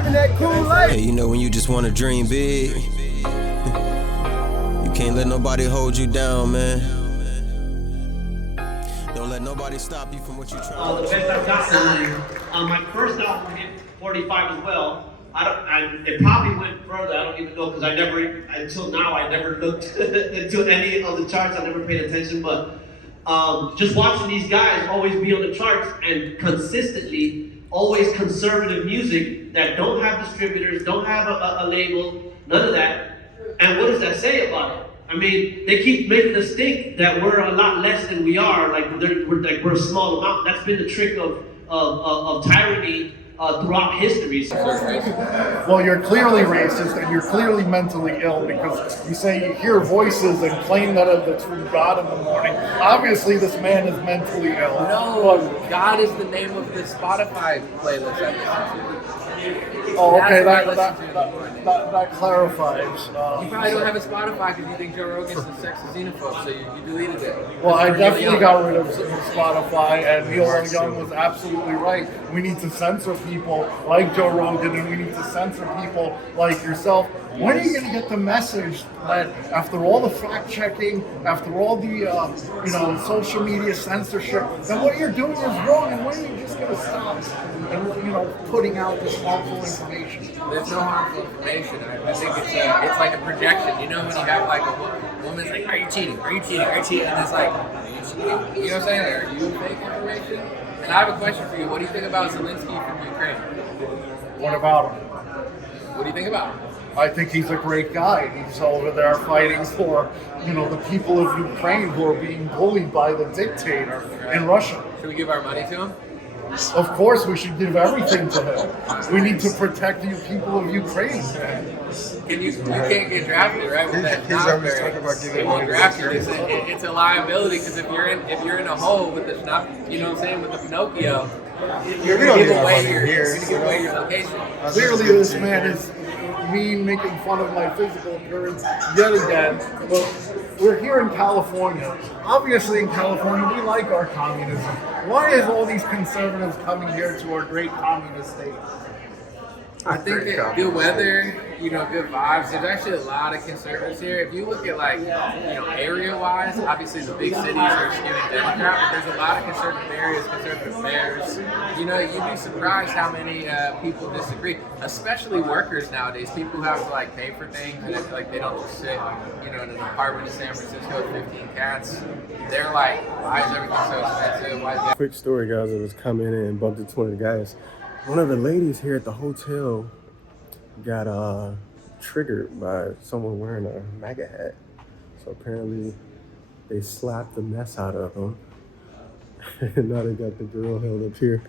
living that cool life. Hey, you know when you just want to dream big, you can't let nobody hold you down, man. Don't let nobody stop you from what you're trying to do. The best I've gotten on my first album hit 45 as well. It probably went further, I don't even know, because until now, I never looked into any of the charts, I never paid attention, but just watching these guys always be on the charts and consistently, always conservative music that don't have distributors, don't have a label, none of that. And what does that say about it? I mean, they keep making us think that we're a lot less than we are, like we're a small amount. That's been the trick of tyranny throughout history. Well, you're clearly racist and you're clearly mentally ill because you say you hear voices and claim that it's from God in the morning. Obviously, this man is mentally ill. No, God is the name of the Spotify playlist I listen to. Oh, okay, that clarifies. You probably don't have a Spotify because you think Joe Rogan's a sexist xenophobe, so you deleted it. Well, I definitely got rid of Spotify, and Neil Young was absolutely right. We need to censor people like Joe Rogan, and we need to censor people like yourself. When are you going to get the message that after all the fact checking, after all the social media censorship, that what you're doing is wrong, and when are you just going to stop and putting out this harmful information? There's no harmful information. I think it's like a projection. You know when you have like a woman's like, "Are you cheating? Are you cheating? Are you cheating?" And it's like, "Are you cheating?" You know what I'm saying? Are you fake information? And I have a question for you. What do you think about Zelensky from Ukraine? What about him? What do you think about him? I think he's a great guy. He's over there fighting for, the people of Ukraine who are being bullied by the dictator in Russia. Should we give our money to him? Of course, we should give everything to him. We need to protect the people of Ukraine. You can't get drafted, right? With that they won't draft you. It's a liability because if you're in a hole with the with the Pinocchio, you're gonna give away your location. Clearly, this man is making fun of my physical appearance yet again. But we're here in California. Obviously, in California, we like our communism. Why is all these conservatives coming here to our great communist state? I think that good weather, good vibes. There's actually a lot of conservatives here. If you look at area-wise, obviously the big cities are skewing Democrat, but there's a lot of conservative areas, conservative mayors. You'd be surprised how many people disagree, especially workers nowadays. People who have to pay for things, and I feel like they don't just sit, in an apartment in San Francisco with 15 cats. They're like, why is everything so expensive? Why is that? Quick story, guys. I was coming in and bumped into one of the guys. One of the ladies here at the hotel got triggered by someone wearing a MAGA hat. So apparently they slapped the mess out of him. And now they got the girl held up here.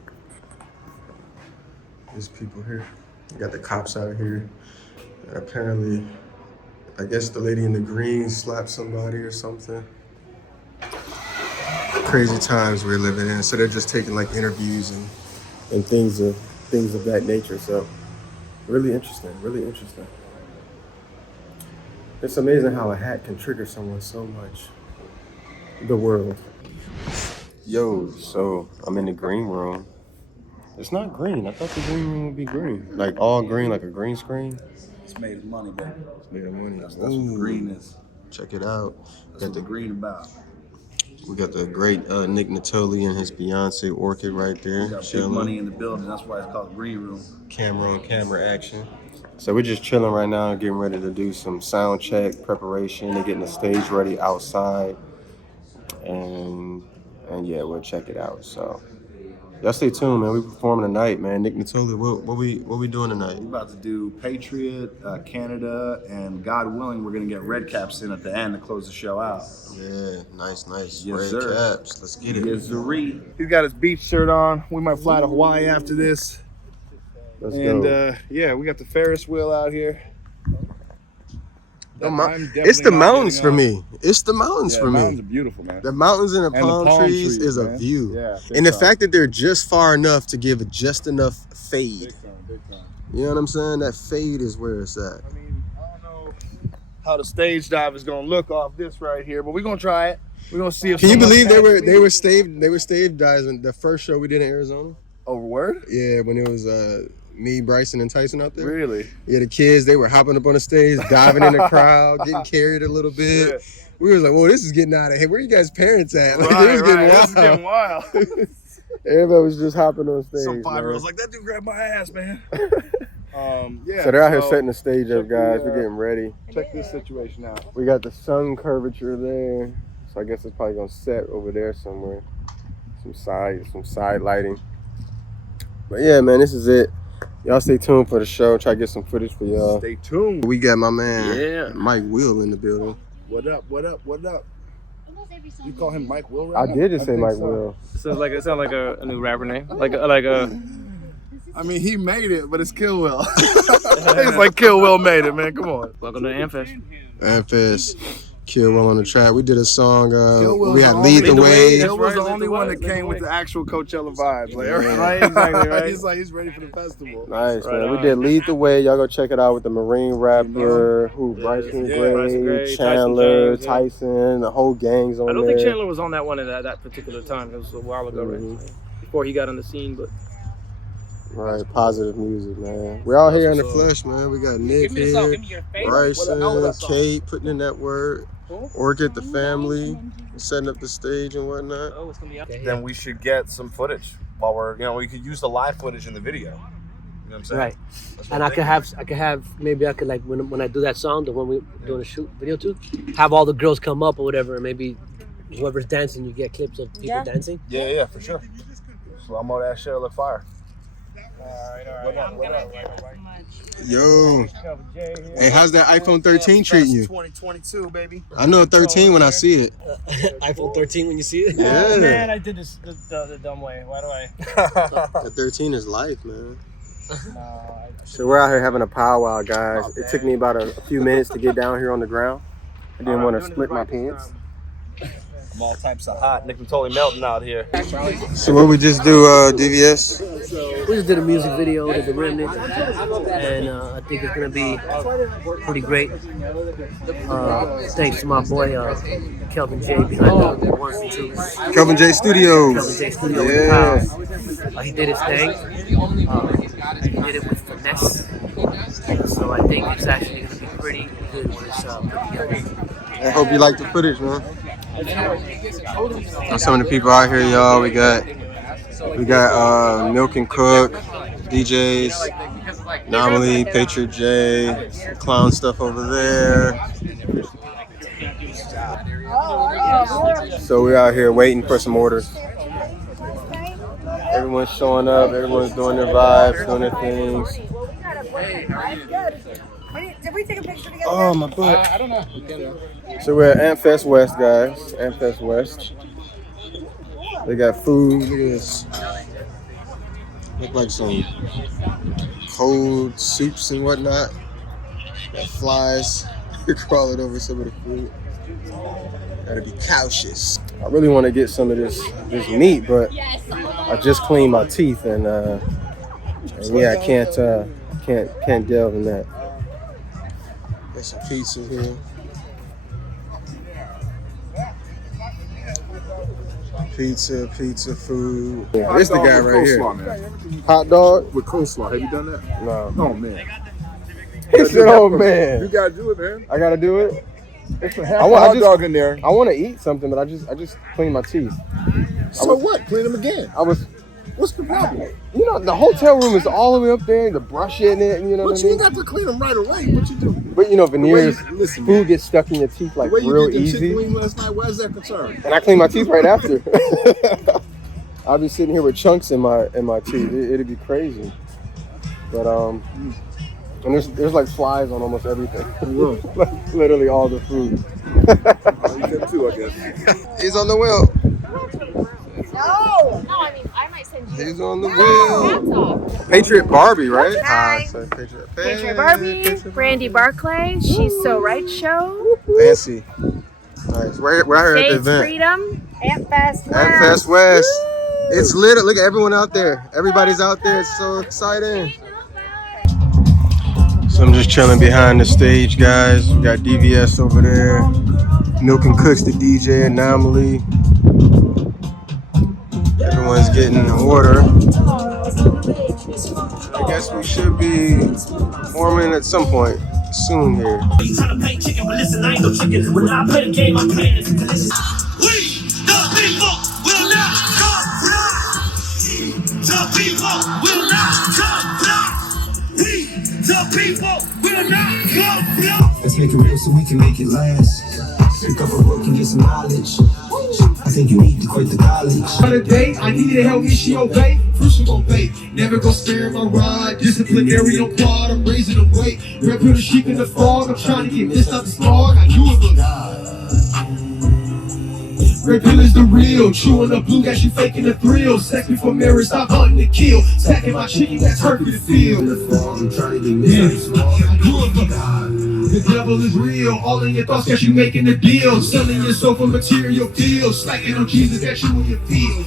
There's people here. They got the cops out here. And apparently, I guess the lady in the green slapped somebody or something. Crazy times we're living in. So they're just taking interviews and things of that nature. So really interesting. It's amazing how a hat can trigger someone so much. The world. Yo, so I'm in the green room. It's not green. I thought the green room would be green. Like all green, like a green screen. It's made of money, baby. It's made of money. That's what green is. Check it out. That's what the green about. We got the great Nick Natoli and his Beyonce orchid right there. We got big money in the building. That's why it's called green room. Camera on camera action. So we're just chilling right now, getting ready to do some sound check preparation. They're getting the stage ready outside, and yeah, we'll check it out. So y'all stay tuned, man. We performing tonight, man. Nick Natoli, what we doing tonight? We're about to do Patriot, Canada, and God willing, we're gonna get red caps in at the end to close the show out. Yeah, nice. Yes, red sir. caps. Let's get it. Yes, sirree. He's got his beach shirt on. We might fly to Hawaii after this. Let's go. Yeah, we got the Ferris wheel out here. It's the mountains for me. It's the mountains for me. The mountains are beautiful, man. The mountains and the palm trees is a view. Yeah, and the fact that they're just far enough to give just enough fade. Big time. You know what I'm saying? That fade is where it's at. I mean, I don't know how the stage dive is gonna look off this right here, but we're gonna try it. We're gonna see if. Can you believe they were stave dives in the first show we did in Arizona? Oh, word? Yeah, when it was me, Bryson, and Tyson out there. Really? Yeah, the kids, they were hopping up on the stage, diving in the crowd, getting carried a little bit. Yeah. We was like, whoa, this is getting out of here. Where you guys' parents at? Like, Right, this is getting wild. Everybody was just hopping on stage. Some 5-year-olds like, that dude grabbed my ass, man. Yeah. So they're out here setting the stage up, guys. We're getting ready. Check this situation out. We got the sun curvature there. So I guess it's probably gonna set over there somewhere. Some side lighting. But yeah, man, this is it. Y'all stay tuned for the show. Try to get some footage for y'all. Stay tuned. We got my man, Mike Will, in the building. What up? You call him Mike Will right I now? did just say Mike Will. Sounds like a new rapper name. I mean, he made it, but it's Kill Will. It's like Kill Will made it, man. Come on. Welcome to AMPFest. AMPFest. Kill Will on the track. We did a song. We had Lead the Way. Kill was the only one that came with the actual Coachella vibes. Like, Right, exactly, right. He's ready for the festival. Nice, Right man. on. We did Lead the Way. Y'all go check it out with the Marine rapper, Bryson Bryson Gray, Gray, Chandler, Tyson James, Tyson, the whole gang's on there. I don't think Chandler was on that one at that particular time. It was a while ago, right? Before he got on the scene, but. Right, positive music, man. We're out here in the flesh, man. We got Nick here, Bryson, Kate putting in that word, Orchid, the family, setting up the stage and whatnot. Oh, it's gonna be okay. Then we should get some footage while we could use the live footage in the video. You know what I'm saying? Right. And I could have maybe I could like when I do that song, the one we're doing a shoot video to, have all the girls come up or whatever, and maybe whoever's dancing, you get clips of people dancing. Yeah, for sure. Slow-mo that shit look fire. All right. Yo, hey, how's that iPhone 13 treating you? 2022, baby. I know 13 when I see it. iPhone 13 when you see it. Yeah. Oh, man, I did this the dumb way. Why do I? That 13 is life, man. So we're out here having a powwow, guys. It took me about a few minutes to get down here on the ground. I didn't want to split my pants. I'm all types of hot. Nick, I'm totally melting out here. So what we just do, DVS? We just did a music video to the Remnant, and I think it's gonna be pretty great. Thanks to my boy Kelvin J behind the 1s and 2s. Kelvin J Studios. Kelvin J Studios. He did his thing. He did it with finesse. So I think it's actually gonna be pretty good when it's put together. I hope you like the footage, man. Some of the people out here, y'all. We got Milk and Cook, DJs, Anomaly, Patriot J, clown stuff over there. So we're out here waiting for some orders. Everyone's showing up. Everyone's doing their vibes, doing their things. Did we take a picture together? Oh, my butt. I don't know. So we're at AMPFest West, guys. AMPFest West. They got food. Look at this. Look like some cold soups and whatnot. Got flies crawling over some of the food. Gotta be cautious. I really want to get some of this meat, but I just cleaned my teeth and yeah, I can't delve in that. Got some pizza here. Pizza, food. Yeah, this the guy right here. Man. Hot dog With coleslaw. Have you done that? No. Oh, man. He said, "Oh man, You got to do it, man. I gotta do it." I want hot dog in there. I want to eat something, but I just cleaned my teeth. So what? Clean them again. What's the problem? You know, the hotel room is all the way up there. The brush in it, you know what I But mean? you got to clean them right away. What you do? But you know, veneers, listen, food gets stuck in your teeth like The way you real did the chicken easy. wing last night, why is that concerned? And I clean my teeth right after. I'll be sitting here with chunks in my teeth. It'd be crazy. But and there's like flies on almost everything. Like literally all the food. You can too, I guess. He's on the wheel. No, I mean, I might send you. He's on the wheel. Patriot Barbie, right? Hi. So Patriot Barbie, Brandy Barclay, She's So Right show. Fancy. Nice. We're out here at the States event. Freedom, AMPFest West. AMPFest West. It's lit. Look at everyone out there. Everybody's out there. It's so exciting. So I'm just chilling behind the stage, guys. We got DVS over there. Milk and Cooks, the DJ, Anomaly. Everyone's getting an order. we should be performing at some point soon here. You trying to play chicken, but listen, I ain't no chicken. When I play the game, I'm playing it. We, the people, will not comply. The people will not comply. We, the people, will not comply. Let's make it real so we can make it last. Pick up a book and get some knowledge. I think you need to quit the college. On a date, I need to help me, she obey. First she obey, never go spare my ride. Disciplinary on quad, I'm raising the weight. Red put a sheep in the fog, I'm trying to get missed out the smog. I do it for God. Red pill is the real, chewing the blue, got you faking the thrill. Sex before marriage, stop hunting to kill. Stacking my chicken, that's hurt for the field. I'm trying to get missed out the smog. I do it for God. The devil is real, all in your thoughts got you making a deal. Selling your soul for material deals. Slacking on Jesus, got you in your field.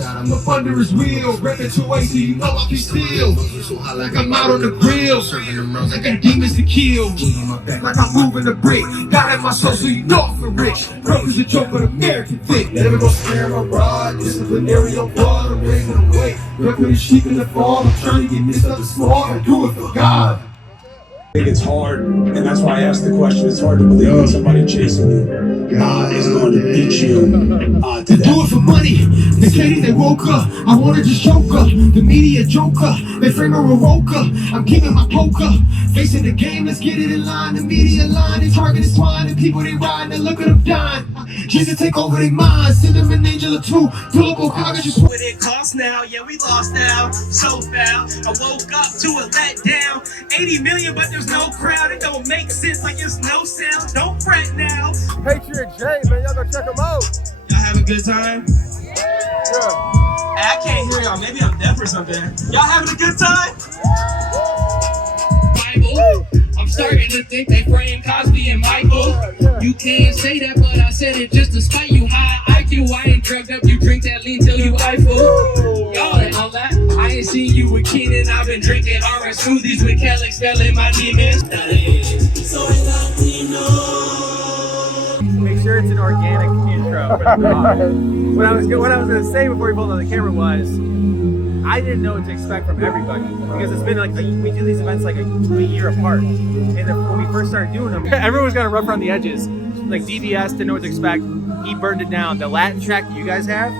I'm up under his wheel, repping 2 so you know I can steal. So high like I'm out on the grill, serving them rounds, I got demons to kill. Like I'm moving the brick, God in my soul so you know I'm for rich. Broke is a joke but American thick. Never go spare my rod, disciplinary on blood, I'm raising the weight. Repping the sheep in the fall, I'm trying to get missed out the small, I do it for God. I think it's hard, and that's why I asked the question. It's hard to believe that somebody chasing you is going to beat you to do it for money. They say they woke up. I wanna just choke up. The media joker. They frame a revoker. I'm keeping my poker. Facing the game, let's get it in line. The media line, they targeted swine. And people they ride, they look at them dying. Jesus take over their minds. Send them an angel or two. Pull up on car, just what it costs now. Yeah, we lost now. So foul. I woke up to a letdown. 80 million, but there's no crowd. It don't make sense like there's no sound. Don't fret now. Patriot J, man, y'all go check them out. Y'all have a good time? Yeah. I can't hear y'all. Maybe I'm deaf or something. Y'all having a good time? Bible. I'm starting to think they praying Cosby and Michael. You can't say that, but I said it just to spite you. High IQ, I ain't drugged up. You drink that lean till you eiffel. Y'all ain't on that. I ain't seen you with Keenan. I've been drinking orange smoothies with Kelly, spelling my demons. Make sure it's an organic intro for the vlog. What I was going to say before we pulled on the camera was, I didn't know what to expect from everybody because it's been like we do these events like a year apart, and when we first started doing them, everyone was kind of rough around the edges. Like DBS didn't know what to expect. He burned it down. The Latin track that you guys have,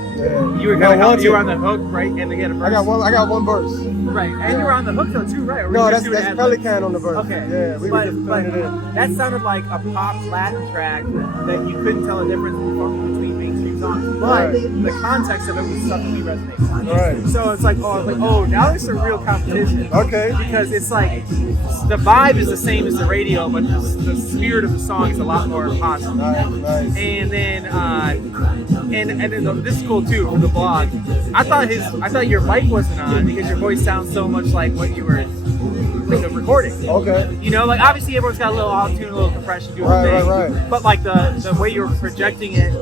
you were kind of you were on the hook, right? And they had a verse. I got one verse. Right, and you were on the hook though too, right? Or no, that's Pelican on the verse. Okay, yeah, we were just playing it in. That sounded like a pop Latin track that you couldn't tell the difference between mainstream songs, but the context of it was stuff that we resonate with. Right. So it's like, now there's some real competition. Okay. Because it's like the vibe is the same as the radio, but the spirit of the song is a lot more positive. Nice. And then and then this is cool too for the blog. I thought your mic wasn't on because your voice sounds so much like what you were recording. Okay. You know, like obviously everyone's got a little auto-tune, a little compression, doing the thing. Right. But like the way you're projecting it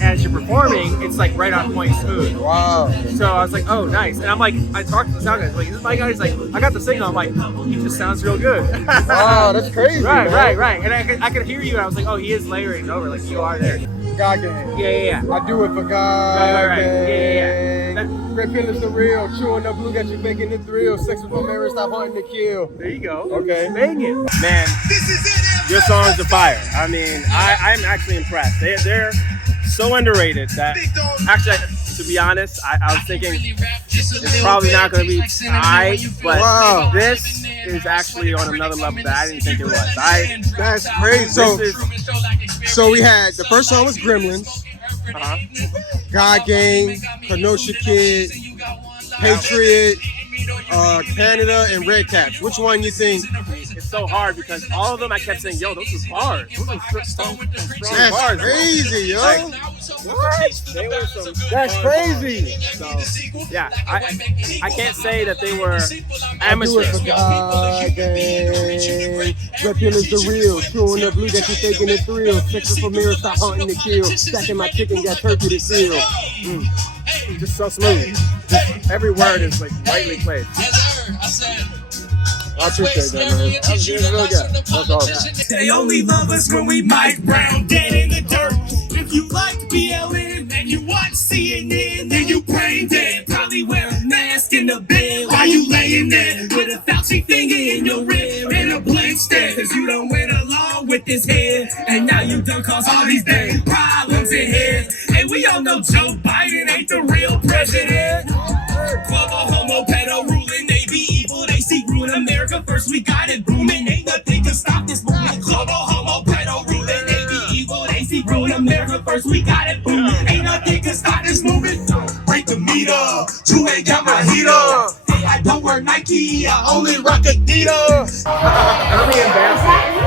as you're performing, it's like right on point smooth. Wow. So I was like, oh, nice. And I'm like, I talked to the sound guys, like, is this my guy? He's like, I got the signal. I'm like, he just sounds real good. Wow, that's crazy. Right. And I could hear you, and I was like, oh, he is layering over, like you are there. God gang. Yeah. I do it for God. Right. Yeah. Red pill is the real. Chewing up blue got you making the thrill. Sex before marriage, stop hunting to kill. There you go. Okay. Bang it. Man, your songs are fire. I mean, I'm actually impressed. They're so underrated that actually, to be honest, I was thinking it's probably not going to be alright, but this is actually on another level that I didn't think it was. That's crazy. So we had the first song was Gremlins, God Gang, Kenosha Kid, Patriot, Canada, and Red Caps. Which one you think? It's so hard because all of them I kept saying, yo, those are bars. Those are strong That's bars. crazy, yo. Like, what? They were some That's crazy. So, yeah, I can't say that they were amateurs. amateurs. God gang. Red pill is the real. Chewing up blue that you faking the thrill. Sex for mirror, stop hunting to kill. Stacking my chicken, got turkey to seal. Just so smooth. Just every word is like rightly played. I appreciate that, man. That was real good. That's awesome. They only love us when we Mike Brown dead in the dirt. If you like BLM and you watch CNN, then you brain dead. Probably wear a mask in the bed while you laying there with a Fauci finger in your rib and a blank stare. Cause you done went along with this head, and now you done caused all these damn problems in here. And we all know Joe Biden ain't the real president. Club of homo pedo ruling, they be evil, they seek ruin America first, we got it booming, ain't nothing can stop this movement. Club of homo pedo ruling, they be evil, they seek ruin America first, we got it booming, ain't nothing can stop this movement. Break the meter, 2 ain't got my heater. Hey, I don't wear Nike, I only rock Adidas. I'm the ambassador.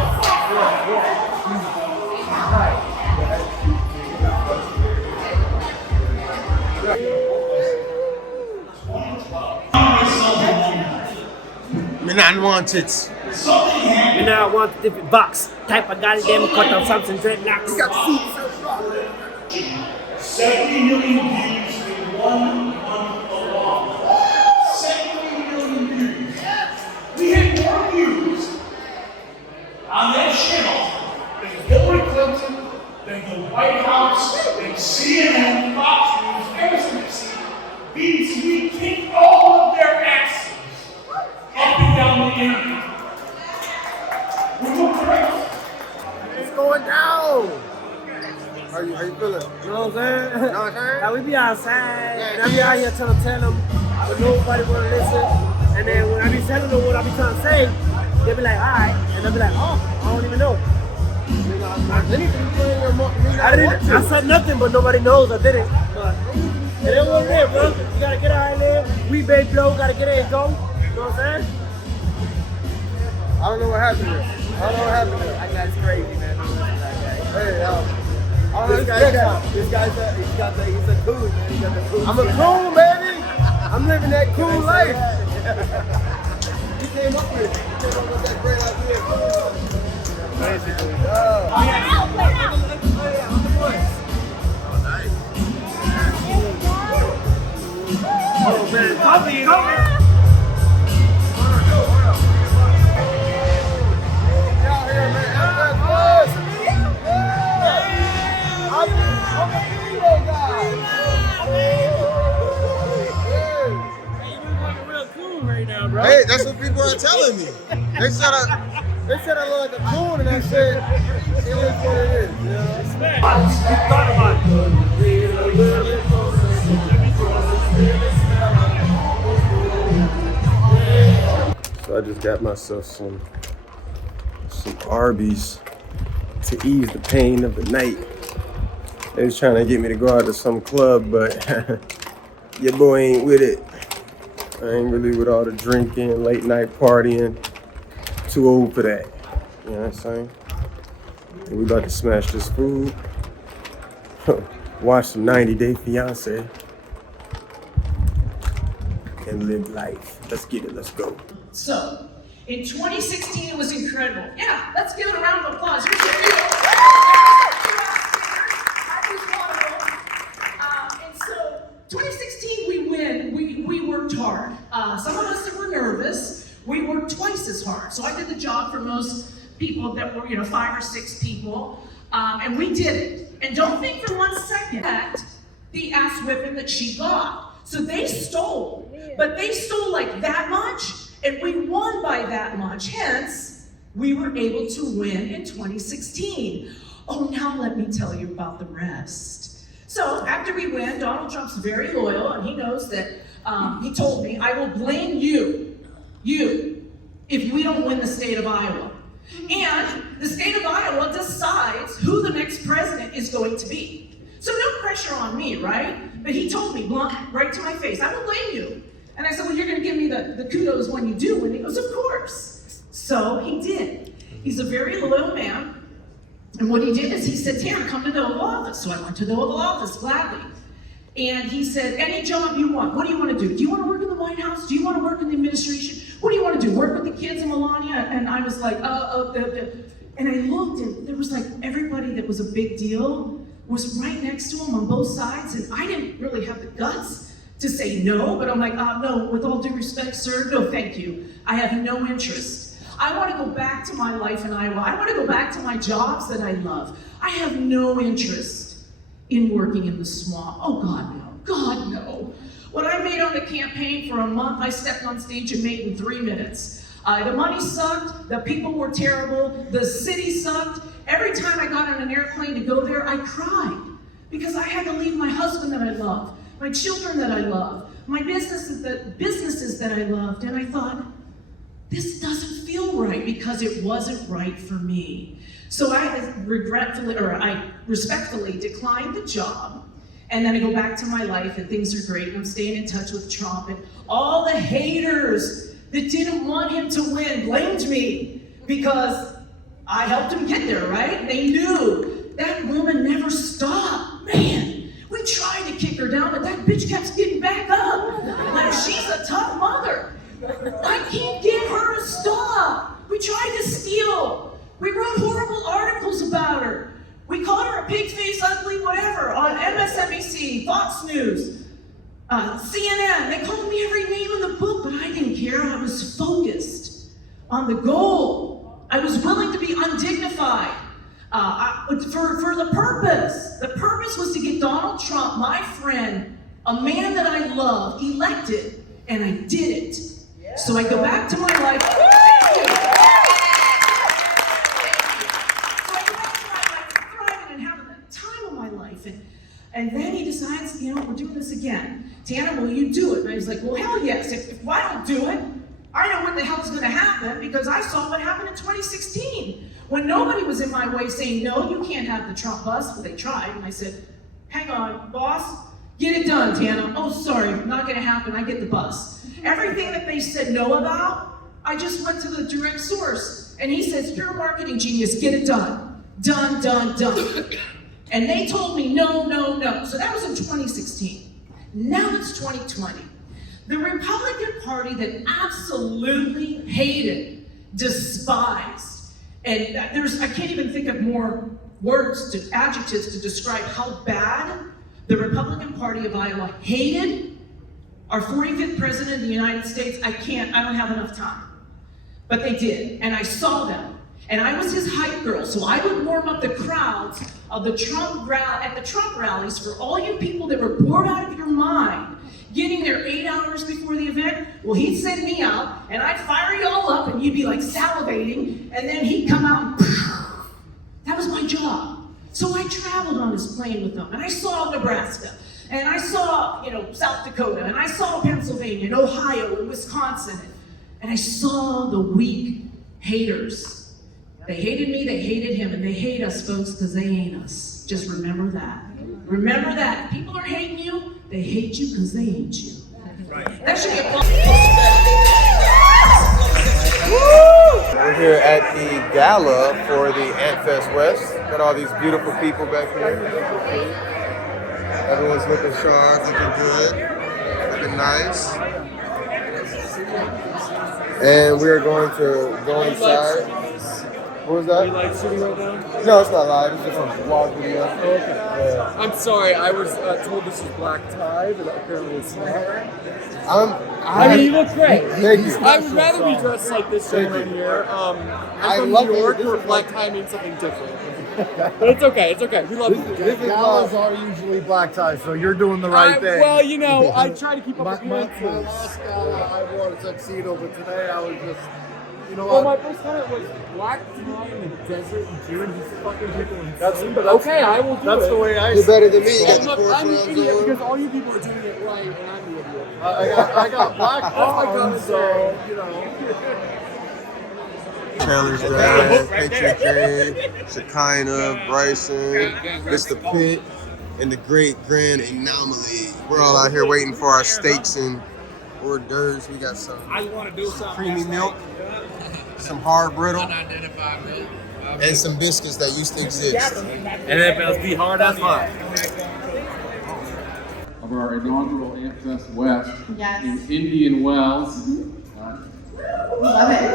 Me not want it. Me not want the box. Type of goddamn cut off something dreadlocks. You got food. 70 million views in 1 month alone. 70 million views. We had more views on that channel than Hillary Clinton, than the White House, than CNN, Fox News, MSNBC, BBC. We kicked all of their asses up and down the internet. We're going crazy. It's going down. How you feeling? You know what I'm saying? You know what I'm saying? Now we be outside, and I be out here trying to tell them, but nobody want to listen. And then when I be telling them what I be trying to say, they be like, all right. And they be like, oh, I don't even know. I said nothing, but nobody knows I did it. But it is what it is, bro. You gotta get out of there. We baby blow, gotta get there and go. You know what I'm saying? I don't know what happened here. I don't know what happened here. That guy's crazy, man. Hey, I don't know he's a cool, man. He got the cool. I'm a cool, baby. I'm living that cool life. He came up with it. He came up with that great idea. Basically. Oh, man. Coffee. Hey, that's what people are telling me. They said I look like a coon, and I said it is what it is. You know? So I just got myself some Arby's to ease the pain of the night. They was trying to get me to go out to some club, but your boy ain't with it. I ain't really with all the drinking, late night partying. Too old for that. You know what I'm saying? And we about to smash this food. Watch some 90 Day Fiance. And live life. Let's get it, let's go. So, in 2016, it was incredible. Yeah, let's give it a round of applause. Here's your video. And so, 2016, we win. We worked hard. Some of us that were nervous, we worked twice as hard. So I did the job for most people that were, 5 or 6 people, and we did it. And don't think for 1 second that the ass whipping that she got. So they stole, but they stole like that much, and we won by that much. Hence, we were able to win in 2016. Oh, now let me tell you about the rest. So after we win, Donald Trump's very loyal, and he knows that, he told me, I will blame you, if we don't win the state of Iowa. And the state of Iowa decides who the next president is going to be. So no pressure on me, right? But he told me, blunt, right to my face, I don't blame you. And I said, well, you're gonna give me the kudos when you do. And he goes, of course. So he did. He's a very loyal man. And what he did is he said, Tany, come to the Oval Office. So I went to the Oval Office gladly. And he said, any job you want, what do you want to do? Do you want to work in the White House? Do you want to work in the administration? What do you want to do? Work with the kids and Melania? And I was like, and I looked, and there was like everybody that was a big deal was right next to him on both sides. And I didn't really have the guts to say no, but I'm like, no, with all due respect, sir, no, thank you. I have no interest. I want to go back to my life in Iowa. I want to go back to my jobs that I love. I have no interest in working in the swamp. Oh, God, no. God, no. What I made on the campaign for a month, I stepped on stage and made in 3 minutes. The money sucked, the people were terrible, the city sucked. Every time I got on an airplane to go there, I cried because I had to leave my husband that I love, my children that I love, my businesses that I loved, and I thought, this doesn't feel right because it wasn't right for me. So I respectfully declined the job, and then I go back to my life and things are great and I'm staying in touch with Trump, and all the haters that didn't want him to win blamed me because I helped him get there, right? They knew that woman never stopped. Man, we tried to kick her down, but that bitch kept getting back up. Like, she's a tough mother. I can't get her to stop. We tried to steal. We wrote horrible articles about her. We called her a pig face, ugly, whatever, on MSNBC, Fox News, CNN. They called me every name in the book, but I didn't care. I was focused on the goal. I was willing to be undignified for the purpose. The purpose was to get Donald Trump, my friend, a man that I love, elected, and I did it. So I go back to my life. Thriving and having the time of my life. And then he decides, you know, we're doing this again. Tana, will you do it? And I was like, well, hell yes. If I don't do it, I know what the hell's going to happen because I saw what happened in 2016 when nobody was in my way saying, no, you can't have the Trump bus. Well, they tried. And I said, hang on, boss, get it done, Tana. Oh, sorry, not going to happen. I get the bus. Everything that they said no about, I just went to the direct source. And he says, you're a marketing genius, get it done. Done, done, done. And they told me no, no, no. So that was in 2016. Now it's 2020. The Republican Party that absolutely hated, despised, and I can't even think of more words, adjectives to describe how bad the Republican Party of Iowa hated our 45th president of the United States. I don't have enough time. But they did, and I saw them. And I was his hype girl, so I would warm up the crowds of the Trump rallies for all you people that were bored out of your mind, getting there 8 hours before the event. Well, he'd send me out, and I'd fire you all up, and you'd be like salivating, and then he'd come out and that was my job. So I traveled on his plane with them, and I saw Nebraska. And I saw, South Dakota, and I saw Pennsylvania, and Ohio, and Wisconsin, and I saw the weak haters. They hated me, they hated him, and they hate us, folks, because they ain't us. Just remember that. Remember that. If people are hating you, they hate you because they ain't you. Right. That should be a We're here at the gala for the AMPFest West. Got all these beautiful people back here. Everyone's looking sharp, looking good, looking nice. And we are going to go inside. What was that? Are you live shooting right now? No, it's not live. It's just a vlog video. Oh, okay. Yeah. I'm sorry. I was told this is black tie, but apparently it's not. I mean, you look great. Thank you. I would rather be dressed like this right here. I'm from New York, where black tie means something different. But it's okay. It's okay. We love it. Galas are usually black ties, so you're doing the right thing. Well, I try to keep up with my last gala, I wore a tuxedo, but today I was just, Well, my first comment was black tie in the desert in June. These fucking people insane. Okay, I will do it. That's the way I. You're better than me. I'm an idiot because all you people are doing it right, and I'm the idiot. I got black on, so Taylor's dad, Patriot King, Shekinah, Bryson, Mr. Pitt, and the great grand anomaly. We're all out here waiting for our steaks and hors d'oeuvres. We got some creamy milk, some hard brittle, and some biscuits that used to exist. And it must be hard as fuck. Of our inaugural AMPFest West in Indian Wells. Love it.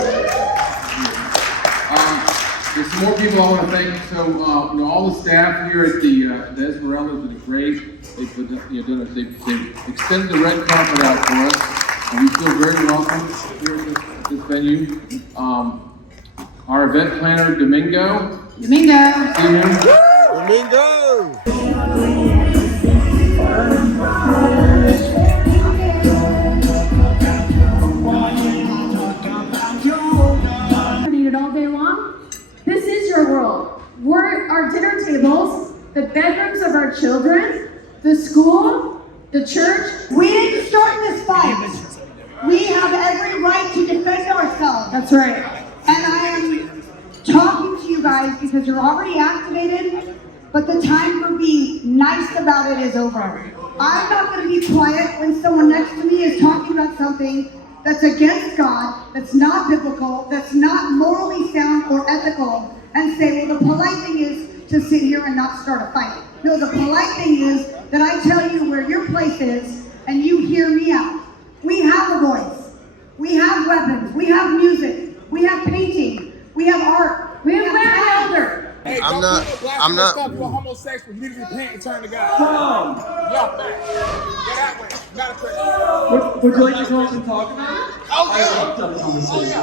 There's some more people I want to thank. So, all the staff here at the Esmeralda did great. They've extended the red carpet out for us, and we feel very welcome here at this venue. Our event planner, Domingo. Domingo. children, the school, the church. We didn't start this fight. We have every right to defend ourselves. That's right. And I am talking to you guys because you're already activated, but the time for being nice about it is over. I'm not going to be quiet when someone next to me is talking about something that's against God, that's not biblical, that's not morally sound or ethical, and say, well, the polite thing is to sit here and not start a fight. No, the polite thing is that I tell you where your place is and you hear me out. We have a voice. We have weapons. We have music. We have painting. We have art. We have calendar. Hey, I'm not. Stop. You're a homosexual. You need to repent and turn to God. Come on. Get that way. Not a question. Would you like to come up and talk about it? Oh, yeah. I love to have a conversation.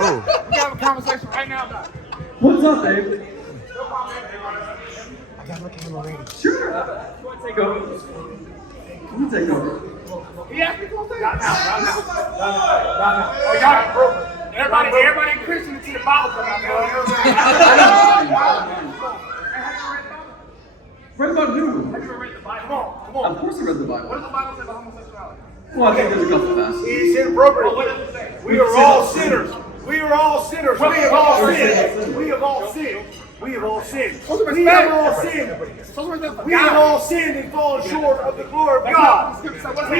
Oh. We have a conversation right now, guys. What's up, babe? I gotta look at him already. Sure. You want to take over? You take over. Yeah, we gonna take it. Not now. Oh, y'all broke. Everybody Christian to see the Bible come out there. Read about who? Have you read the Bible? Come on. Of course I read the Bible. What does the Bible say about homosexuality? Well, I think there's a couple of passages. It's inappropriate. What does it say? We are all sinners. We are all sinners. We have all sinned. We have all sinned. We have all sinned. We have all sinned. We have all sinned and fallen short of the glory of God. We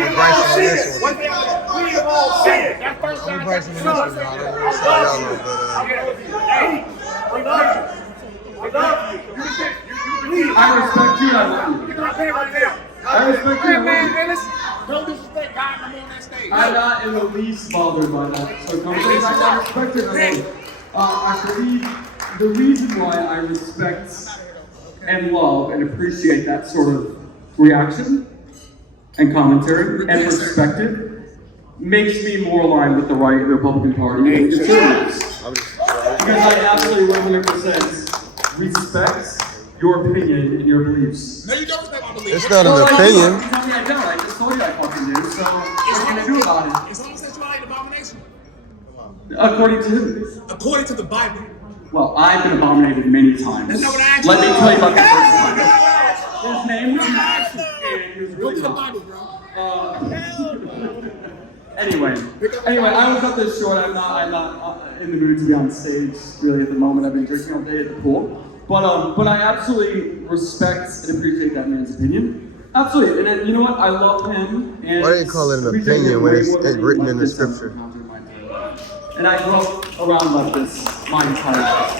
have all sinned. We have all sinned. That's first time. I love you. I love you. I respect you. I love you. I respect you. Man, listen. Don't disrespect God. I'm on that stage. I'm not in the least bothered by that. So conversations, I respect it. I believe the reason why I respect and love and appreciate that sort of reaction and commentary and perspective makes me more aligned with the right Republican Party and conservatives. Because I absolutely 100% respect your opinion and your beliefs. No, you don't respect my beliefs. It's not an opinion. You tell me I don't. I just told you I fucking do. So what are you gonna do about it? Is homosexuality an abomination? According to who? According to the Bible. Well, I've been abominated many times. That's not what I asked you. Let me tell you about the first one. His name was Go to the Bible, bro. Anyway, I will cut this short. I'm not in the mood to be on stage really at the moment. I've been drinking all day at the pool. But I absolutely respect and appreciate that man's opinion. Absolutely, and then, you know what? I love him. And Why do you call it an opinion when it's written in the scripture? And I grew up around like this my entire life.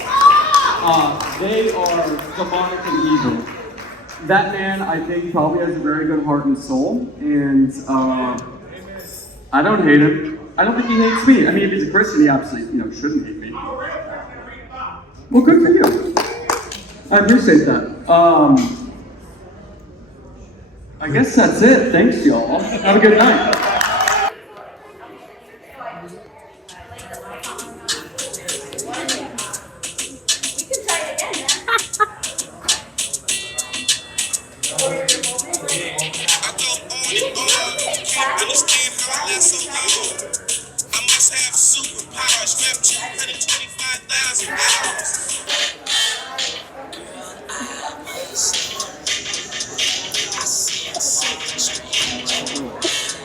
They are demonic and evil. That man, I think, probably has a very good heart and soul, and I don't hate him. I don't think he hates me. I mean, if he's a Christian, he absolutely, shouldn't hate me. Well, good for you. I appreciate that. I guess that's it. Thanks, y'all. Have a good night.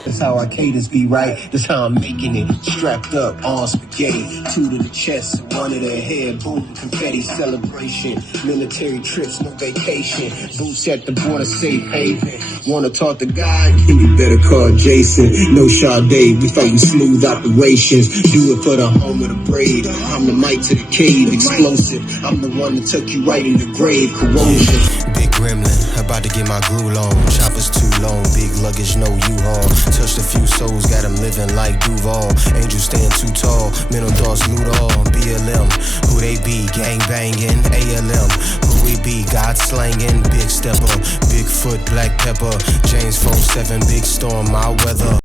That's how arcaders be right. That's how I'm making it. Strapped up, on spaghetti. Two to the chest, one to the head. Boom, confetti celebration. Military trips, no vacation. Boots at the border, safe haven. Wanna talk to God? You better call Jason. No Sade, we thought we smooth operations. Do it for the home of the brave. I'm the mic to the cave, explosive. I'm the one that took you right in the grave. Corrosion. Big gremlin, about to get my groove on. Choppers too long, big luggage, no U-Haul. Touched a few souls, got them living like Duval. Angels stand too tall, mental thoughts loot all. BLM, who they be? Gang banging. ALM, who we be? God slanging. Big stepper, Bigfoot, black pepper. James 47, big storm, my weather.